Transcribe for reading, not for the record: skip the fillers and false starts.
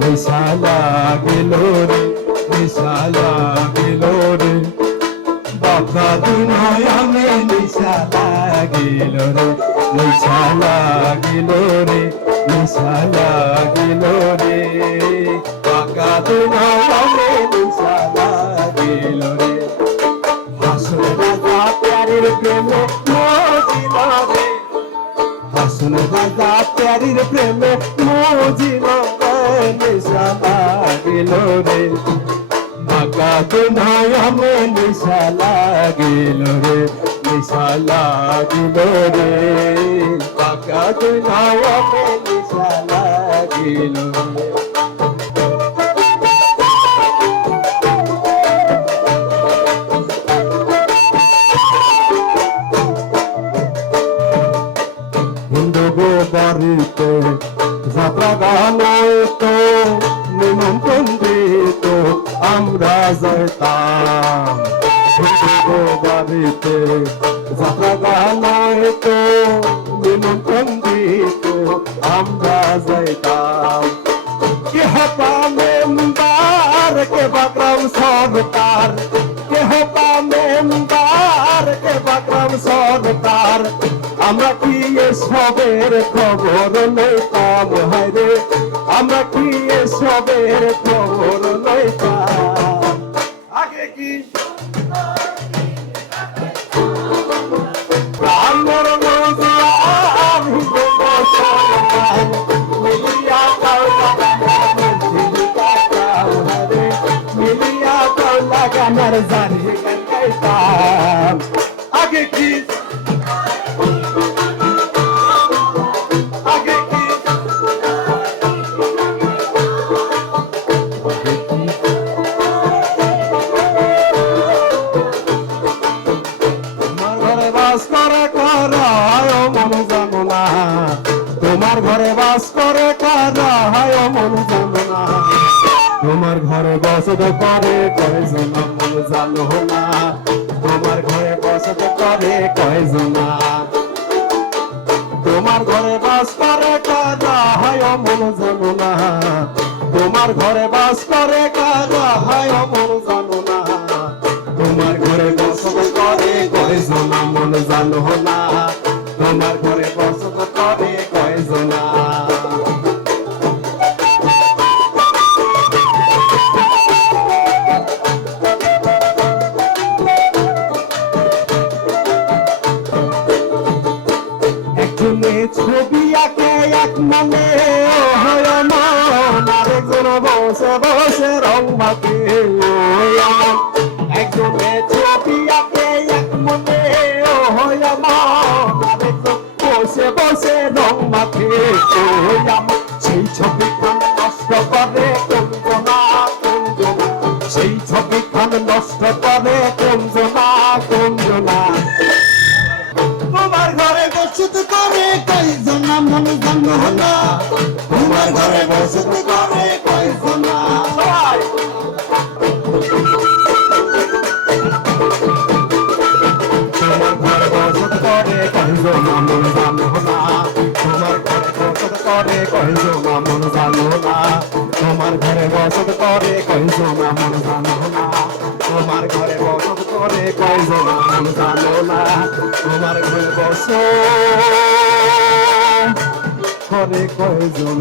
নেশা লাগিল রে, নেশা লাগিল রে, বাঁকা দুনয়নে নেশা লাগিল রে, নেশা লাগিল রে, নেশা লাগিল রে, বাঁকা দুনয়নে নেশা লাগিল রে। হাসন রাজা প্যারির প্রেমে মজিল রে, হাসন রাজা প্যারির প্রেমে মজিল রে, নেশা লাগিল রে, বাঁকা দুনয়নে নেশা লাগিল রে, নেশা লাগিল রে, বাঁকা দুনয়নে নেশা লাগিল রে। হিন্দু গো বাড়িতে যাত্রা গান তো নিমন্ত্রণ দিত আমরা যাইতাম, হিন্দু গো বাড়িতে যাত্রা গান তো নিমন্ত্রণ দিত আমরা যাইতাম। কে হতা মেম্বার কে বাকরাম সরকার, কে হতা মেম্বার কে বাকরাম সরকার, আমরা কি এসবের খবর লইতাম হায়রে, আমরা কি এসবের খবর লইতাম। আগে কি আমার মজিয়ার হিন্দু মুসলমান মিলিয়া কাউলা গানের ঝিলিকা হায়রে, মিলিয়া কাউলা গানের জানি গান গাইতাম। আগে কি তোমার ঘরে বাস করে কারা হয় মন জানো না, তোমার ঘরে বসত করে কয়জন মন জানো না, তোমার ঘরে বসত করে কয়জন, তোমার ঘরে বাস করে কারা হয় মন জানো না, তোমার ঘরে বাস করে কারা হয় মন জানো না, তোমার ঘরে বসত করে কয়জন মন জানো না, তোমার ঘরে বসত করে কয়জন। একজনে ছবি আঁকে এক মনে হয় মন, আরেকজন বসে বসে রং মাখে আমার, একজনে ছবি আঁকে এক মনে হয় মন, আরেকজন বসে বসে রং মাখে আমার, সেই ছবিখান নষ্ট করে কোনজনা কোনজনা, সেই ছবিখান নষ্ট করে কোনজনা কোনজনা। তোমার ঘরে বসত করে কয়জন মন জানো না, তোমার ঘরে বসত করে কয়জন, তোমার ঘরে বসত করে কয়জন মন জানো না, তোমার ঘরে বসত করে কয়জন মন জানো না, তোমার ঘরে বসত করে কয়জন মন জানো না, তোমার ঘরে বসত করে কয়জন মন জানো না, তোমার ঘরে বসত করে কয়জন।